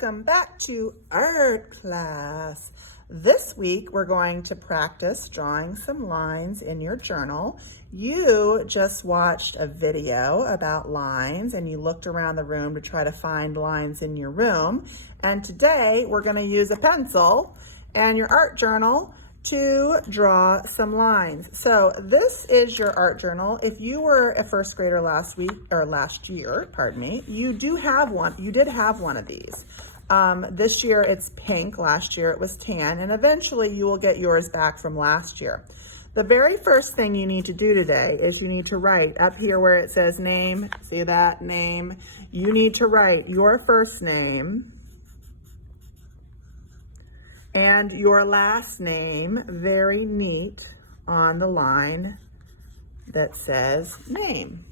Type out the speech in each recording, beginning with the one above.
Welcome back to art class. This week we're going to practice drawing some lines in your journal. You just watched a video about lines and you looked around the room to try to find lines in your room. And today we're going to use a pencil and your art journal to draw some lines. So this is your art journal. If you were a first grader last year, you did have one of these. This year it's pink, last year it was tan, and eventually you will get yours back from last year. The very first thing you need to do today is you need to write up here where it says name, see that, name. You need to write your first name and your last name, very neat, on the line that says name.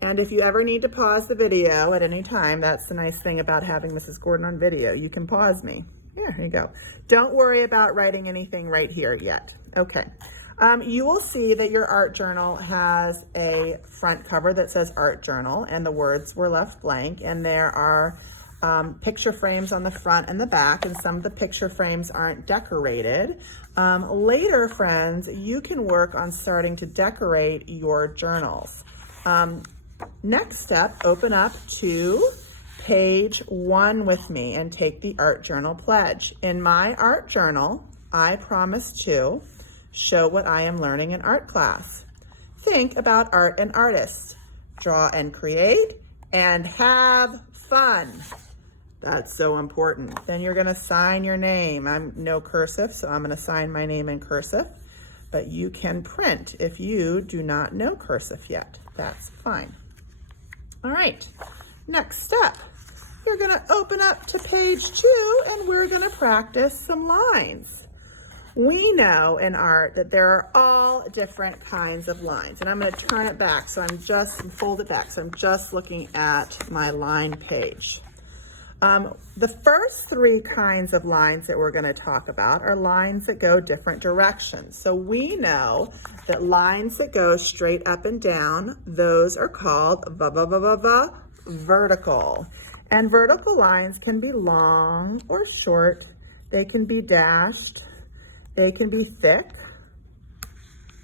And if you ever need to pause the video at any time, that's the nice thing about having Mrs. Gordon on video. You can pause me. Here you go. Don't worry about writing anything right here yet. Okay. You will see that your art journal has a front cover that says art journal, and the words were left blank, and there are picture frames on the front and the back, and some of the picture frames aren't decorated. Later, friends, you can work on starting to decorate your journals. Next step, open up to page 1 with me and take the art journal pledge. In my art journal, I promise to show what I am learning in art class. Think about art and artists. Draw and create and have fun. That's so important. Then you're going to sign your name. I'm no cursive, so I'm going to sign my name in cursive, but you can print if you do not know cursive yet. That's fine. All right, next step. You're going to open up to page 2 and we're going to practice some lines. We know in art that there are all different kinds of lines, and I'm going to turn it back, so fold it back, so I'm just looking at my line page. The first 3 kinds of lines that we're going to talk about are lines that go different directions. So we know that lines that go straight up and down, those are called vertical. And vertical lines can be long or short. They can be dashed. They can be thick.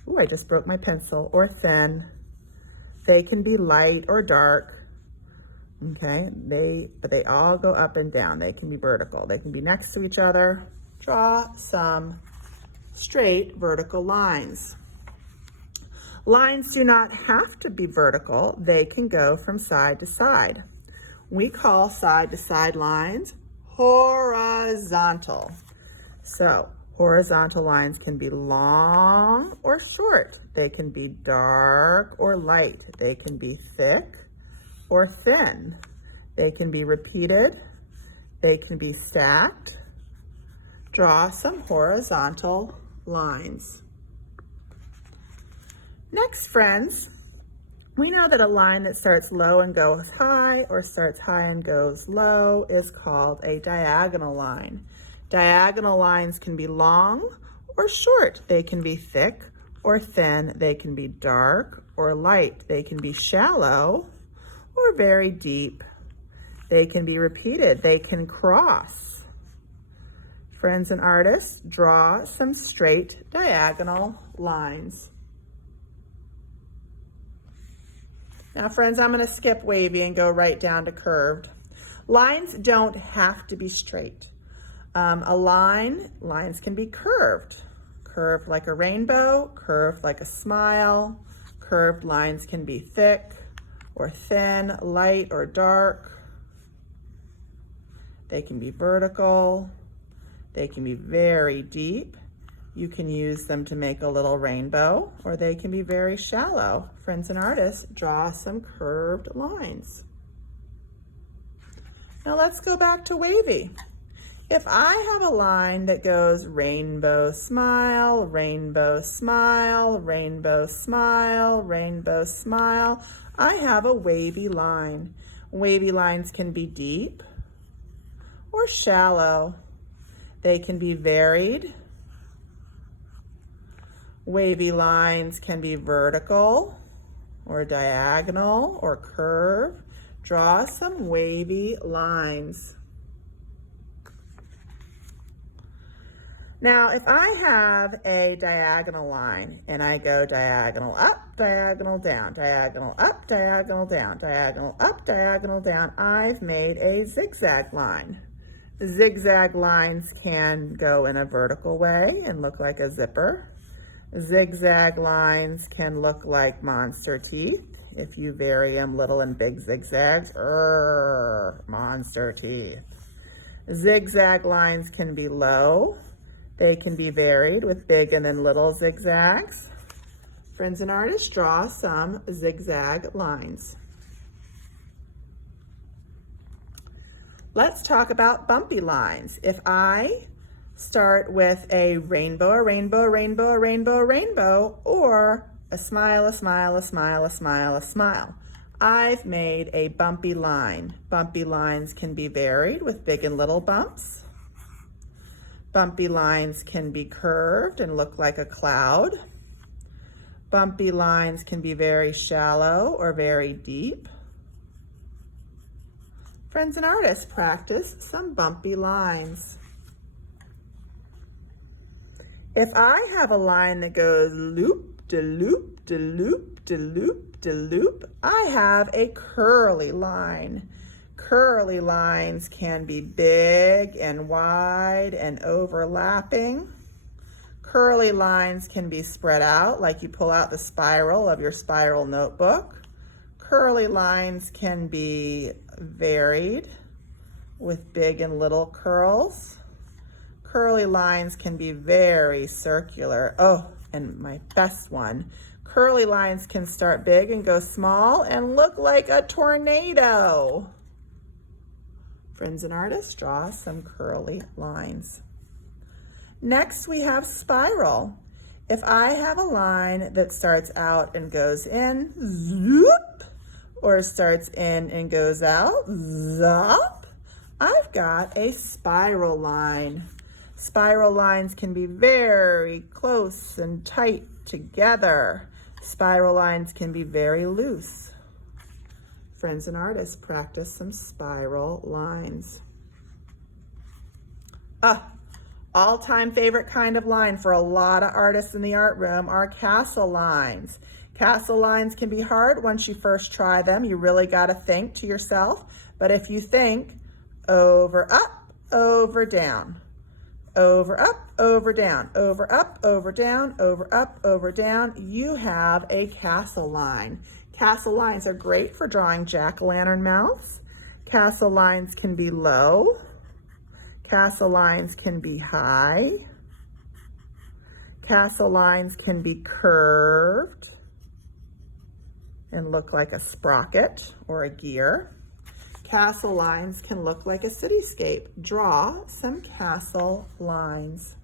Ooh, I just broke my pencil. Or thin. They can be light or dark. Okay, but they all go up and down. They can be vertical. They can be next to each other. Draw some straight vertical lines. Lines do not have to be vertical. They can go from side to side. We call side to side lines horizontal. So horizontal lines can be long or short. They can be dark or light. They can be thick or thin. They can be repeated. They can be stacked. Draw some horizontal lines. Next, friends, we know that a line that starts low and goes high, or starts high and goes low, is called a diagonal line. Diagonal lines can be long or short. They can be thick or thin. They can be dark or light. They can be shallow or very deep. They can be repeated. They can cross. Friends and artists, draw some straight diagonal lines. Now, friends, I'm going to skip wavy and go right down to curved. Lines don't have to be straight. Lines can be curved. Curved like a rainbow, curved like a smile. Curved lines can be thick or thin, light or dark. They can be vertical. They can be very deep. You can use them to make a little rainbow, or they can be very shallow. Friends and artists, draw some curved lines. Now let's go back to wavy. If I have a line that goes rainbow, smile, rainbow, smile, rainbow, smile, rainbow, smile, I have a wavy line. Wavy lines can be deep or shallow. They can be varied. Wavy lines can be vertical or diagonal or curve. Draw some wavy lines. Now, if I have a diagonal line and I go diagonal up, diagonal down, diagonal up, diagonal down, diagonal up, diagonal down, I've made a zigzag line. Zigzag lines can go in a vertical way and look like a zipper. Zigzag lines can look like monster teeth if you vary them little and big zigzags. Monster teeth. Zigzag lines can be low. They can be varied with big and then little zigzags. Friends and artists, draw some zigzag lines. Let's talk about bumpy lines. If I start with a rainbow, a rainbow, a rainbow, a rainbow, a rainbow, or a smile, a smile, a smile, a smile, a smile, I've made a bumpy line. Bumpy lines can be varied with big and little bumps. Bumpy lines can be curved and look like a cloud. Bumpy lines can be very shallow or very deep. Friends and artists, practice some bumpy lines. If I have a line that goes loop, de loop, de loop, de loop, de loop, I have a curly line. Curly lines can be big and wide and overlapping. Curly lines can be spread out like you pull out the spiral of your spiral notebook. Curly lines can be varied with big and little curls. Curly lines can be very circular. Oh, and my best one, curly lines can start big and go small and look like a tornado. Friends and artists, draw some curly lines. Next, we have spiral. If I have a line that starts out and goes in, zoop, or starts in and goes out, zop, I've got a spiral line. Spiral lines can be very close and tight together. Spiral lines can be very loose. Friends and artists, practice some spiral lines. All-time favorite kind of line for a lot of artists in the art room are castle lines. Castle lines can be hard once you first try them. You really got to think to yourself. But if you think over, up, over, down, over, up, over, down, over, up, over, down, over, up, over, down, you have a castle line. Castle lines are great for drawing jack-o'-lantern mouths. Castle lines can be low. Castle lines can be high. Castle lines can be curved and look like a sprocket or a gear. Castle lines can look like a cityscape. Draw some castle lines.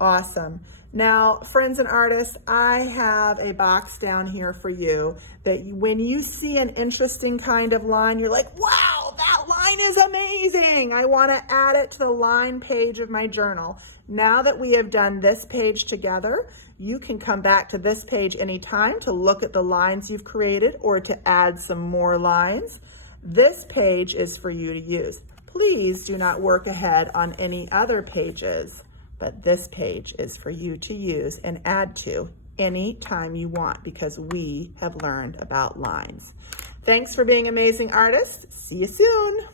Awesome. Now, friends and artists, I have a box down here for you that when you see an interesting kind of line, you're like, wow, that line is amazing. I want to add it to the line page of my journal. Now that we have done this page together, you can come back to this page anytime to look at the lines you've created or to add some more lines. This page is for you to use. Please do not work ahead on any other pages, but this page is for you to use and add to any time you want because we have learned about lines. Thanks for being amazing artists. See you soon.